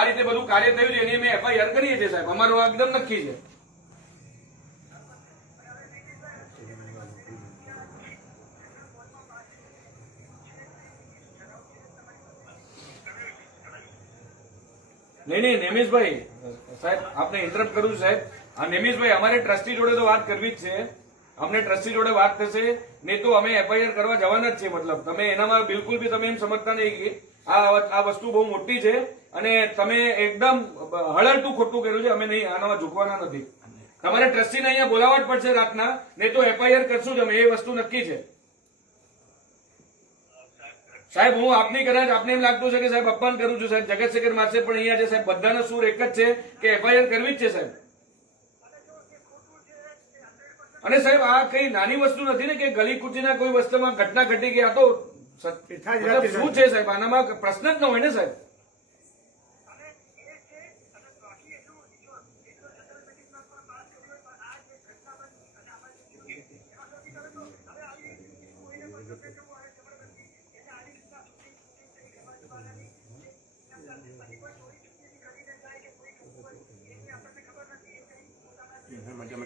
આ રીતે બધું કાર્ય થયું છે એની અમે એફઆઈઆર કરીએ છીએ સાહેબ, અમારો એકદમ નક્કી છે. નહીં નેમિશભાઈ સાહેબ આપને ઇન્ટરપ્ટ કરું છું સાહેબ. હા નેમિશભાઈ, અમારે ટ્રસ્ટી જોડે તો વાત કરવી જ છે, અમને ટ્રસ્ટી જોડે વાત થશે, નહીં તો અમે એફઆઈઆર કરવા જવાના જ છે. મતલબ તમે એનામાં બિલકુલ બી તમે એમ સમજતા નહીં કે આ વસ્તુ બહુ મોટી છે અને તમે એકદમ હળલતું ખોટું કર્યું છે. અમે નહીં આનામાં ઝૂકવાના નથી. તમારે ટ્રસ્ટીને અહીંયા બોલાવવા જ પડશે રાતના, નહીં તો એફઆઈઆર કરશું જ અમે, એ વસ્તુ નક્કી છે સાહેબ. હું આપની કદાચ આપને એમ લાગતું છે કે સાહેબ અપમાન કરું છું સાહેબ, જગતશેખર માસે પણ અહીંયા છે સાહેબ, બધાનો સૂર એક જ છે કે એફઆઈઆર કરવી જ છે સાહેબ. અને સાહેબ આ કઈ નાની વસ્તુ નથી ને કે ગલી કુચીના કોઈ વસ્તુમાં ઘટના ઘટી ગઈ. આ તો શું છે સાહેબ, આનામાં પ્રશ્ન જ ન હોય ને સાહેબ.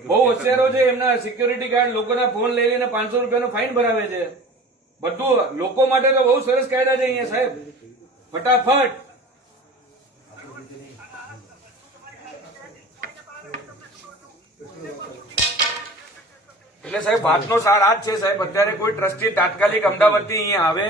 બહુ હોશિયારો છે, એમના સિક્યોરિટી ગાર્ડ લોકોના ફોન લઈ લઈને 500 રૂપિયાનો ફાઇન ભરાવે છે. બધું લોકો માટે તો બહુ સરસ કાયદા છે અહીંયા સાહેબ, ફટાફટ. એટલે સાહેબ વાતનો સાર આ જ છે સાહેબ, અત્યારે કોઈ ટ્રસ્ટી તાત્કાલિક અમદાવાદથી અહીંયા આવે,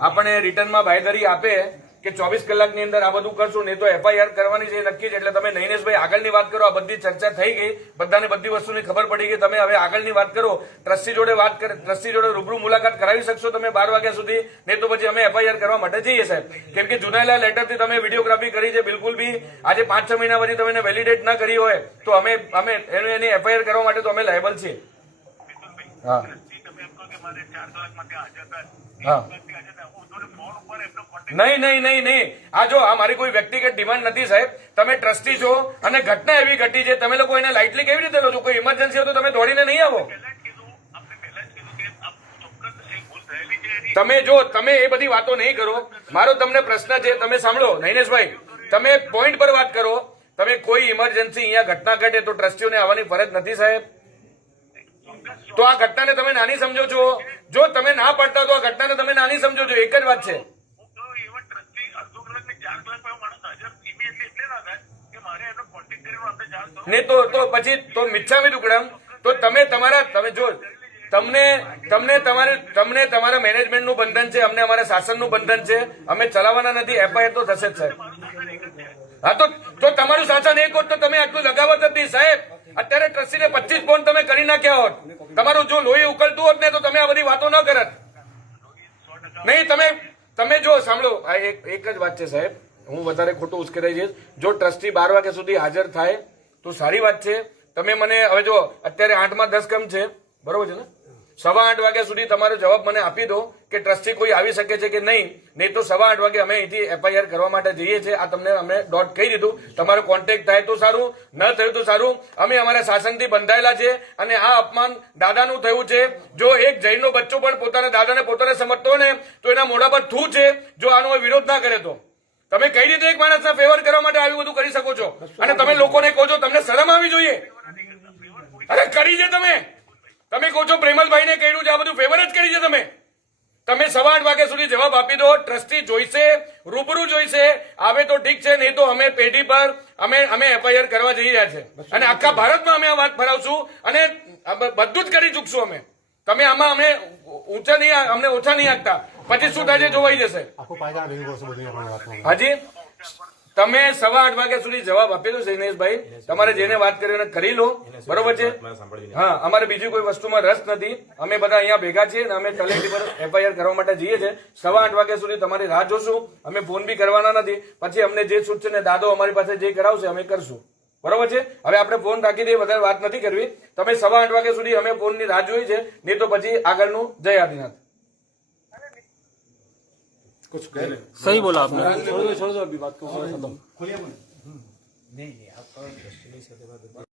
આપણે રિટર્નમાં બાંયધરી આપે કે 24 કલાકની અંદર આ બધું કરશું, નહીં તો એફઆઈઆર કરવાની છે નક્કી છે. એટલે તમે નૈનેશભાઈ આગળની વાત કરો, આ બધી ચર્ચા થઈ ગઈ, બધાને બધી વસ્તુની ખબર પડી ગઈ. તમે હવે આગળની વાત કરો, ટ્રસ્ટી જોડે વાત કરે, ટ્રસ્ટી જોડે રૂબરૂ મુલાકાત કરાવી શકશો તમે 12 વાગ્યા સુધી, નહીં તો પછી અમે એફઆઈઆર કરવા માટે જઈએ સાહેબ. કેમ કે જુનાયેલા લેટરથી તમે વિડીયોગ્રાફી કરી છે, બિલકુલ બી આજે 5-6 મહિના પછી તમે વેલિડેટ ના કરી હોય તો અમે એની એફઆઈઆર કરવા માટે તો અમે લાયબલ છીએ. હા હા નહીં. આ જો આ મારી કોઈ વ્યક્તિગત ડિમાન્ડ નથી સાહેબ, તમે ટ્રસ્ટી છો અને ઘટના એવી ઘટી છે, તમે લોકો એને લાઇટલી કેવી રીતે લો છો? કોઈ ઇમરજન્સી હોય તો તમે દોડીને નહીં આવો. તમે જો તમે એ બધી વાતો નહીં કરો. મારો તમને પ્રશ્ન છે, તમે સાંભળો નૈનેશભાઈ, તમે પોઈન્ટ પર વાત કરો. તમે કોઈ ઇમરજન્સી અહીંયા ઘટના ઘટે તો ટ્રસ્ટીઓને આવવાની ફરજ નથી સાહેબ? તો આ ઘટનાને તમે નાની સમજો છો? જો તમે ના પડતા તો આ ઘટનાને તમે નાની સમજો છો, એક જ વાત છે. નહીં તો પછી તો મિચ્છામી દુક્કડમ. તો તમે જો તમને તમારા મેનેજમેન્ટનું બંધન છે, અમને અમારા શાસનનું બંધન છે, અમે ચલાવવાના નથી. એફઆઈઆર તો થશે જ સાહેબ. હા તો તમારું શાસન એક હોત તો તમે આટલું લગાવત નથી સાહેબ. અત્યારે ટ્રસ્ટીને 25 ફોન તમે કરી નાખ્યા હોત. તમારું જો લોહી ઉકળતું હોત ને તો તમે આ બધી વાતો ન કરત. નહીં તમે જો સાંભળો, આ એક જ વાત છે સાહેબ, હું વધારે ખોટું ઉશ્કેરાઈ જઈશ. જો ટ્રસ્ટી 12 વાગ્યા સુધી હાજર થાય તો સારી વાત છે. તમે મને હવે જો અત્યારે 8માં 10 કમ છે, બરોબર છે ને? 8:15 વાગ્યા સુધી તમારો જવાબ મને આપી દો કે ટ્રસ્ટી કોઈ આવી શકે છે કે નહીં. નહીં તો 8:15 વાગે અમે અહીંથી એફઆઈઆર કરવા માટે જઈએ છીએ. આ તમને અમે ડોટ કહી દીધું. તમારો કોન્ટેક્ટ થાય તો સારું, ન થયું તો સારું. અમે અમારા શાસનથી બંધાયેલા છે અને આ અપમાન દાદાનું થયું છે. જો એક જૈનનો બચ્ચો પણ પોતાના દાદાને પોતાને સમજતો ને તો એના મોઢા પર થૂ છે, જો આનો વિરોધ ના કરે તો. તમે કઈ રીતે એક માણસના ફેવર કરવા માટે આવી બધું કરી શકો છો? અને તમે લોકોને કહો છો તમને શરમ આવી જોઈએ? અરે કરી છે તમે કહો છો પ્રેમલભાઈ ને કહ્યું છે, આ બધું ફેવર જ કરી છે તમે. 8:15 વાગ્યા સુધી જવાબ આપી દો. ટ્રસ્ટી જોઈશે, રૂબરૂ જોઈશે, આવે તો ઠીક છે, નહીં તો અમે પેઢી પર અમે એફઆઈઆર કરવા જઈ રહ્યા છે અને આખા ભારતમાં અમે આ વાત ફરાવશું અને બધું જ કરી ચૂકશું અમે. તમે આમાં અમને ઓછા નહીં આપતા, પછી શું થાય જોવાઈ જશે. હાજી તમે 8:15 વાગ્યા સુધી જવાબ આપી દો શૈલેષભાઈ. તમારે જેને વાત કરી એને કરી લો, બરોબર છે? હા, અમારે બીજી કોઈ વસ્તુમાં રસ નથી. અમે બધા અહીંયા ભેગા છીએ અને અમે તલેટી પર એફઆઈઆર કરવા માટે જઈએ છીએ. 8:15 વાગ્યા સુધી તમારી રાહ જોશું. અમે ફોન બી કરવાના નથી. પછી અમને જે છૂટશે ને દાદો અમારી પાસે જે કરાવશે અમે કરશું, બરોબર છે? હવે આપણે ફોન રાખી દઈએ, વધારે વાત નથી કરવી. તમે 8:15 વાગ્યા સુધી અમે ફોનની રાહ જોઈ છે, નહીં તો પછી આગળનું જય આદિનાથ. कुछ सही बोला आपने. छोड़ दो अभी बात को खत्म.